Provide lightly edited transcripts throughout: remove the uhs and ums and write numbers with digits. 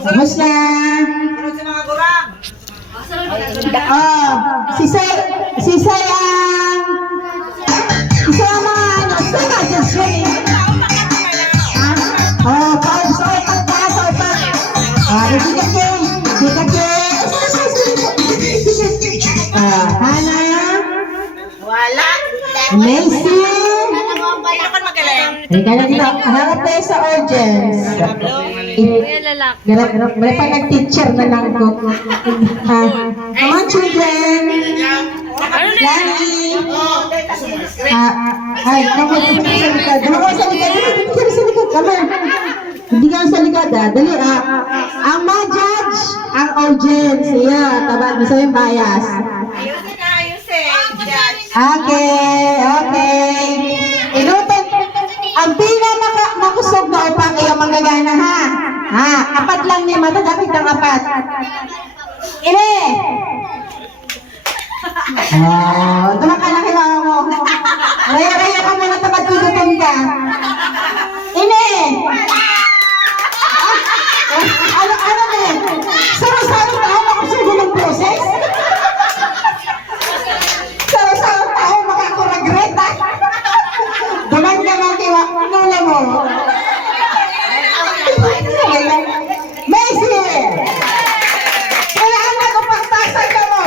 Tapos na. Oh, si Say ang mga ano, saka dyan siya eh. Oh, pauso, pagpasa, Hana. Wala. Macy. Ika na dito, harap tayo sa audience. May pa nag-teacher na lang ko. Come on, children. Lani. Ay, come on, sa likod. Come on, sa likod. Come on. Hindi ka sa likod, ah. Dali, ah. Ang ma-judge, ang audience. Yeah, taba, bisa yung bias. Okay. Inutin. Ang pinaka-makusog na upang iyong manggagana, ha? Apat lang niya, matadapit ang apat. Ini! Tumakalaki mga mo. Raya-raya ka muna, tamad tututin ka. Ini! Ano na? Saro-saro tao makusugo ng process? Saro-saro tao makakuragret, ha? Damag naman kiwa, nula mo. Macy! Kailangan na kapagtasan ka mo.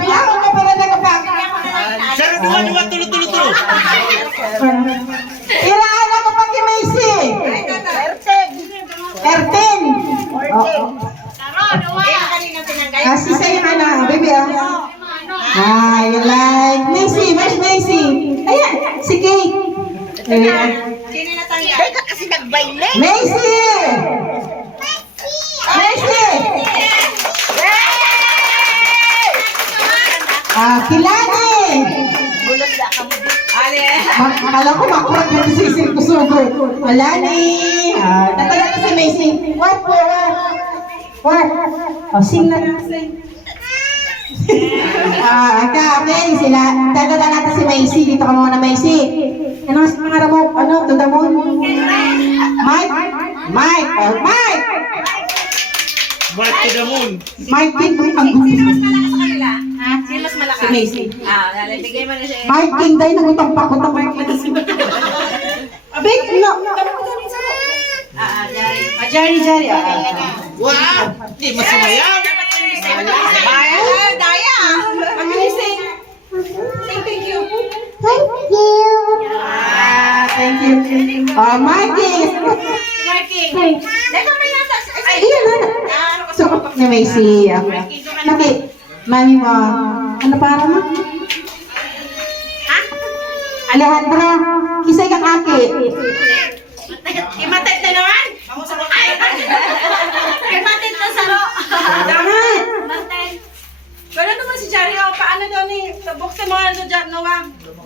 Bilangan mo pala na kapag. Sir, duwa, tulo. Kailangan na kapag kay Macy. Ertin. Si Say na, baby. You like Macy, where's Macy? Ayan, si Kate. Teka kasi nagbayle. Macy! Kilani! Akala ko makurat yung sisir ko sugo. Kilani! Tatagal ko si Macy. What? Sing na natin. Okay, sila. Tatagal natin si Macy. Dito ka muna, Macy. Ano sa pangarap mo? Ano? Tunda mo? Mike Mark to the moon. Mike, King. Sino mas malakas sa kanila? Sino mas malakas? Si Macy. Lalagay mo na siya. Mike, King, dahil nagutang pakutang. Abik, no. Jari. Wow! Di masumayaw! Daya! Mag-lising. Thank you. Thank you. Mikey. Teka, may nasa. Iyan na. So, na Macy. Naki, mami mo. Ano para mo? Alejandro, kisay kang aki. Imatay na naman. Imatay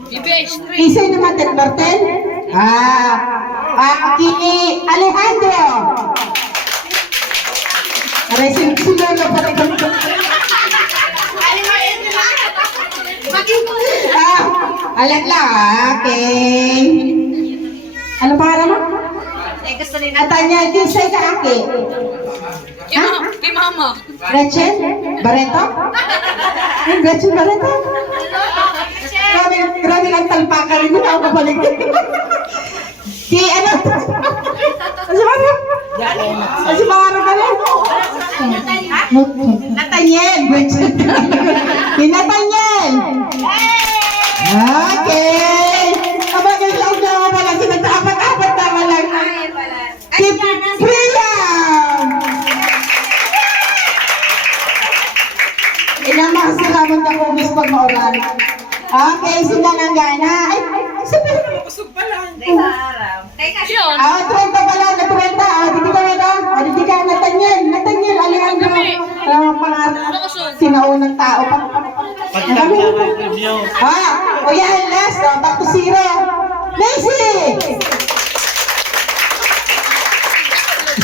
Kisay naman, Ted Martel? Kini Alejandro. Aray, sinulog pa rin kami. Alat lang, okay. Ano pangalan mo? Gusto nila. Atanya, kisay ka aki. Kay mama. Gretchen? Barreto? Gretchen Barreto? Grabe lang talpakan rin. Hindi ako kapalik. Di ano? Kasi mga? Kasi mga ano ka rin? Nathaniel. Gretchen. Di Nathaniel. Okay. Kabagay lang na ako pala. Sinagtaapat-apat tama lang. Kip Priam. Ilang mga salamat na kugis pag maulan. Okay, sila ng gana. Ay, sabi ko na kusog pa lang. Teka, yun. 30 pala, na 30. Dito ka na daw. Dito ka, Nathaniel, Alejandro. Pangarap, sinaunang tao pa. Pagkakawag nyo. O yan, last. Back to zero. Macy!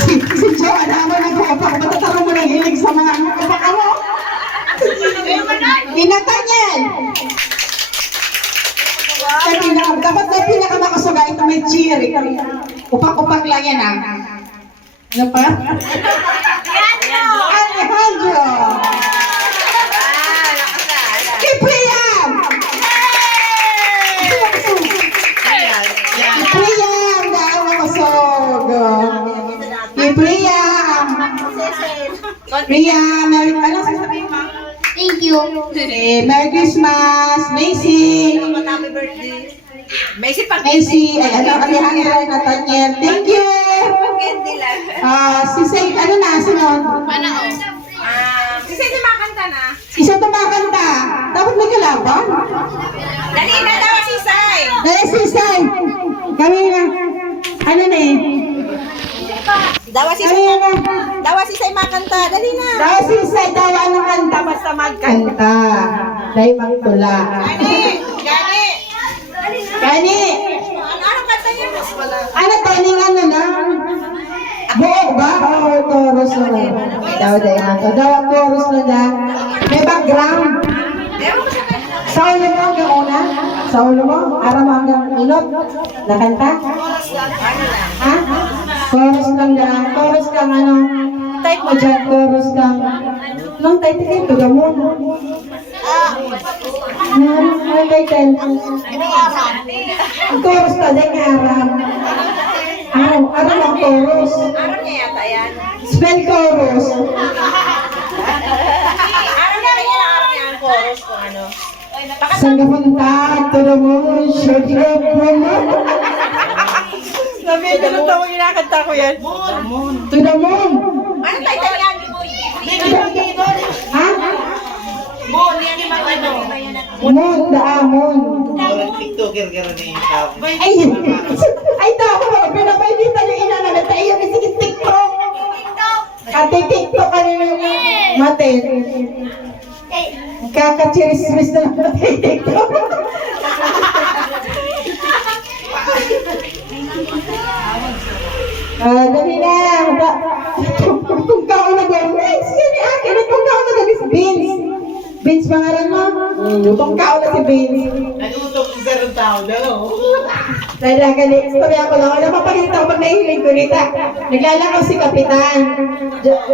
Si Joe, naman nagkapak. Matatarong mo ng hilig sa mga kapak mo. Nathaniel! Dapat na pinakamakasuga ito may cheer. Upak-upak lang yan Ano pa? Alejandro! Kipriam! Kipriam! Dahil makasog! Kipriam! Priam! Ano sasabihin mo? Thank you. Merry Christmas! Macy! Happy birthday. Macy pag Macy! Alejandro, Nathaniel. Thank you! candy lang. Si Say, ano na, sunod? Kasi di makanta na. Isa tumakanta. Dapat may kalaban. Dali na daw si Sai. Si Say. Kami na. Ano na eh? Dawa si Kami Sai. na. Dawa si Sai makanta. Dali na. Daw si Say, daw ano kanta. Basta magkanta. Dahil magtula. Gani. Kani. Ano kanta niya? Ano, toning ano lang? Buo ba? Oo, chorus na lang. Daw ang chorus na lang. May background. Sa ulo mo hanggang una? Sa ulo mo? Aram hanggang ilot? Nakanta? Ha? Chorus lang lang. Chorus kang ano? Type mo dyan. Chorus kang... Anong title kayo? Tuga mo? Anong title? Ang chorus ka din, aram. Aram ang chorus. Ano niya yata yan? Spell chorus. Ano niya rin yan ang chorus kung ano? Saan ka punta? Ito na mo. Short rap mo. Sabi, ganun daw kinakanta ko yan. To the moon. Ano title yan? Ha? Moon, yan yung mga ano. Moon, the moon. Walang tiktoker ka rin yung tao. Ay, tao. Pinapainitan yung inana na tayo. Sige, TikTok. Ate, TikTok ka rin yung matin. Kakachiris-ris na lang natin TikTok. Dali na. Kung ka na gawin. Sige ni akin. Kung ka na gawin si Vince. Vince, pangalan mo? Kung ka na si Vince. Nag-utong isa ng tao daw. Dahil istorya ko lang. Alam mo, pagkita ko pag nahihilig ko nita. Naglalakaw si Kapitan.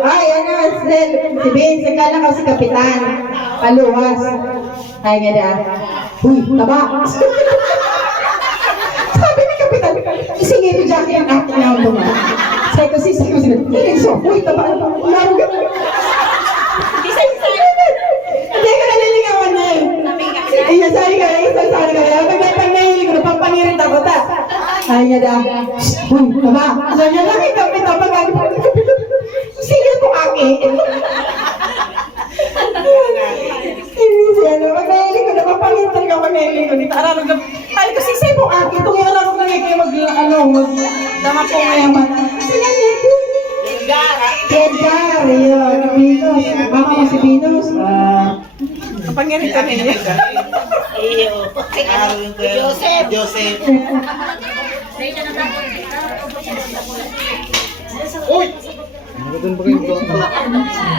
Ay, ano, si Vince, naglalakaw si Kapitan. Paluwas. Ay, nga na. Uy, tama. Sabi ni Kapitan, isingin ni Jackie ang aking na ako naman. Sabi ko, uy, tama. Laro ka. Hindi ko naliligawan na eh. Iya, sorry ka. Pag nahihilig ko, napapangirit ako ta. Ay, nga na. Uy, tama. Sabi niya, laki Kapitan, sige ko aki. Pag nahilig ko, napapangirit talaga pag nahilig ko. Dito, aralo ka. Sabi ko, sisay mo aki. Itong yung laro na kayo dama po mayaman. Sila nito. Edgar, yun. Venus. Mama mo si Venus. Kapangyarihan ka niya. Iyo. Aaron ko yun. Joseph.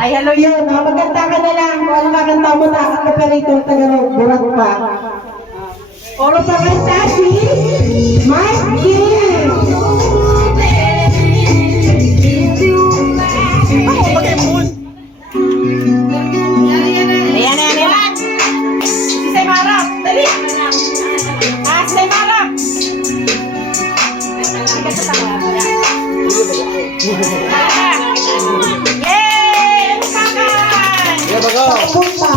Ay, hello yun. Magkanta ka na lang. Kung ano makanta mo, takot ka pa rito. Tagalog, burat pa. Oro pa kanta si Mikey. Ako, mag-ipon. Ayan, ayan, ayan. Si Say Marap, dali. Si Say Marap. Yay! Lupakan! Punta.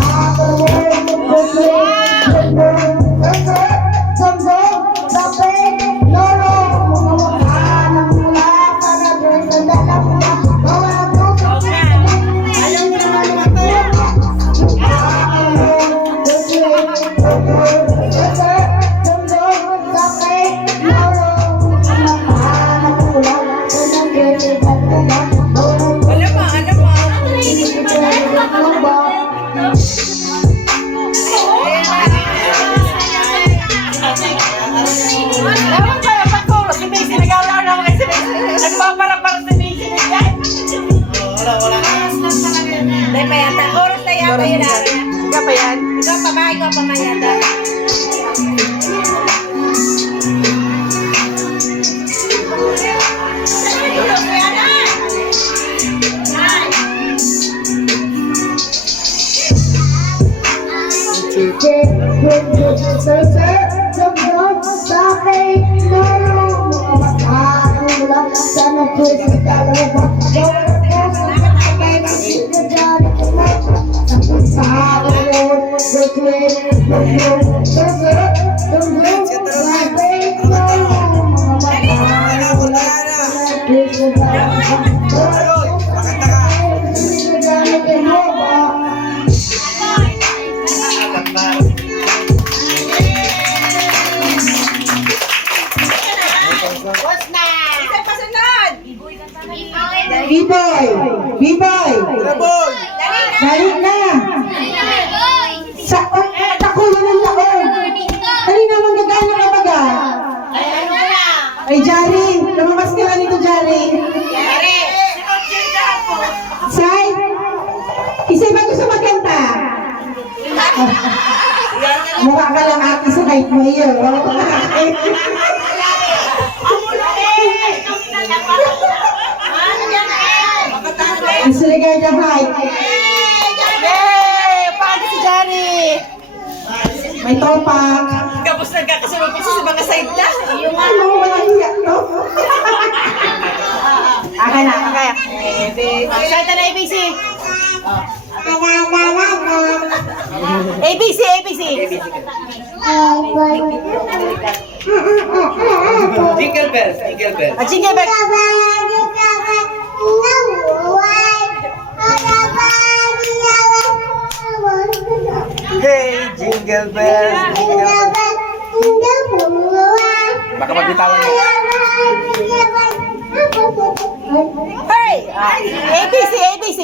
Dapat kaya pag-chorus, si Macy nag-aaral na ako kasi nagpaparang-parang si Macy niya. Wala na. Dahil pa yata, chorus na yata yun. Ikaw pa yan? Ikaw pa ba yata? B-boy! B-boy! Dali na! Sa takulo ng taon! Dali na, magagana ka baga! Ay, Jari! Lumabas ka na nito, Jari! Sai! Isa'y ba gusto magkanta? Mukha ka lang ate sa night mo yun. Disregard the height. Yay! Paano si Johnny? May topak. Kapos nagkakasunod pa sa mga side na. Ano, walang hiyak to? Okay na, okay. Kanta na ABC. ABC, ABC. Jingle bells, jingle bells. Jingle bell. Hey, jingle bells, jingle bells. Baka magbitawan mo. Hey! ABC, ABC.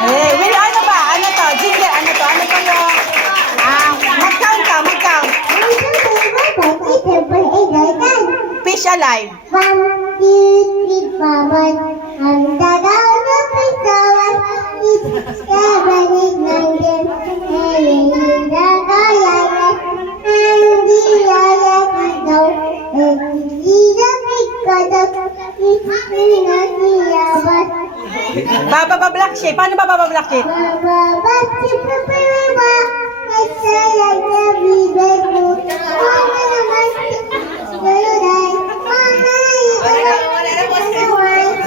Hey, wait, ano ba? Ano to? Jingle, ano to? Ano to yung... mag-count ka, mag-count. Fish alive. 1, 2, 3, 4, 1. Ang dagaw na pitawan, iskabalig ng yan. Ngayon na kayayan, ang diyayakin daw. Hindi na pikadak, hindi na siyabat. Bababa-black sheep. Paano bababa-black sheep? Mababat si Papa, ay sayang na bigay ko. Mama naman si Luluday, mama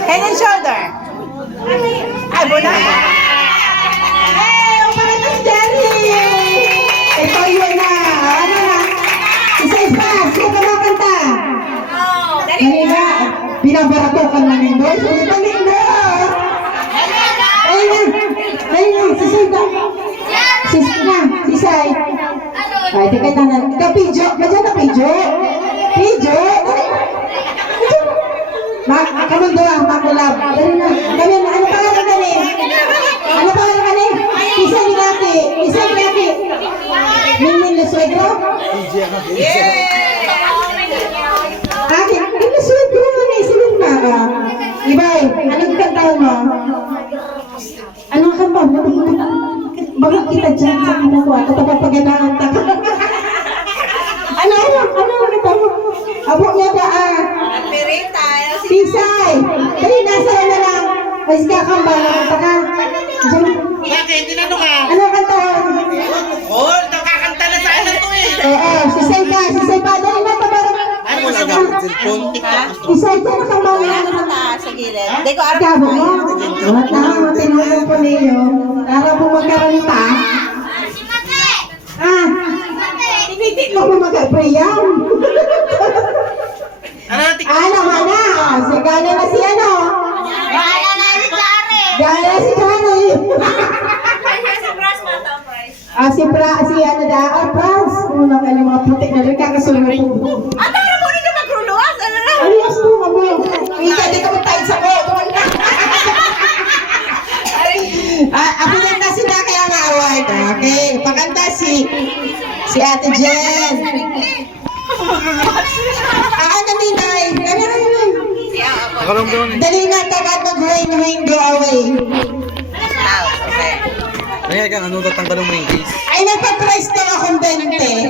Head and shoulder. Ay, bola. Hey, ang pangit ng Jerry! Nagbabaratokan na rin doon. Dali na! Dali na! Sisay na! Sisay na! Sisay! Ay, teka na. Ikaw, Pijo! Madyan na, Pijo! Pijo! Kamundo ah, makulab. Dali na. Dali na. Ano pangalan ka rin? Ano pangalan ka rin? Sisay ni Naki. Sisay ni Naki. Ningning Lusuegro? Ate, yung Lusuegro mo na isilin na ka. Ibay, anong kantahan mo? Anong kantahan mo? Bakit kita dyan sa kanto at tapapaganahan ta ka? Ano kanta mo? Abo niya ba ah? Sisay! Dali, nasa na lang. Mas kakambal na kanta ka. Diyan. Bakit? Tinanong ka? Ano kantahan? Oh, nakakanta na sa ano to eh. Oo, sisay ka. Sisay pa. Dali na, tabarang. Ano mo sa cellphone? Sisay ka na kambal na. Sa gilid. Hindi ko alam. Kabo mo. Wala na, matinulong po ninyo. Para po magkaranta. Ah, tinitik mo po mag-prayan. Ano natin? Ano ka na? Sigana na si ano? Bahala na si Jare. Gana si Johnny. Si ano da? Franz. Una ka ng mga putik na rin kakasunod po. Ano na mo rin ka magruluwas? Ano na? Ayos mo, mamo. Ika, di ka magtayin sa ko. Ako din na sila kaya ma-award. Okay, pakanta si Ate Jen. Ano ninay? Dali na, tagat mag-rain, go away. Kaya kang ano tatanggalong mo yung case? Ay, nagpa-price na akong 20.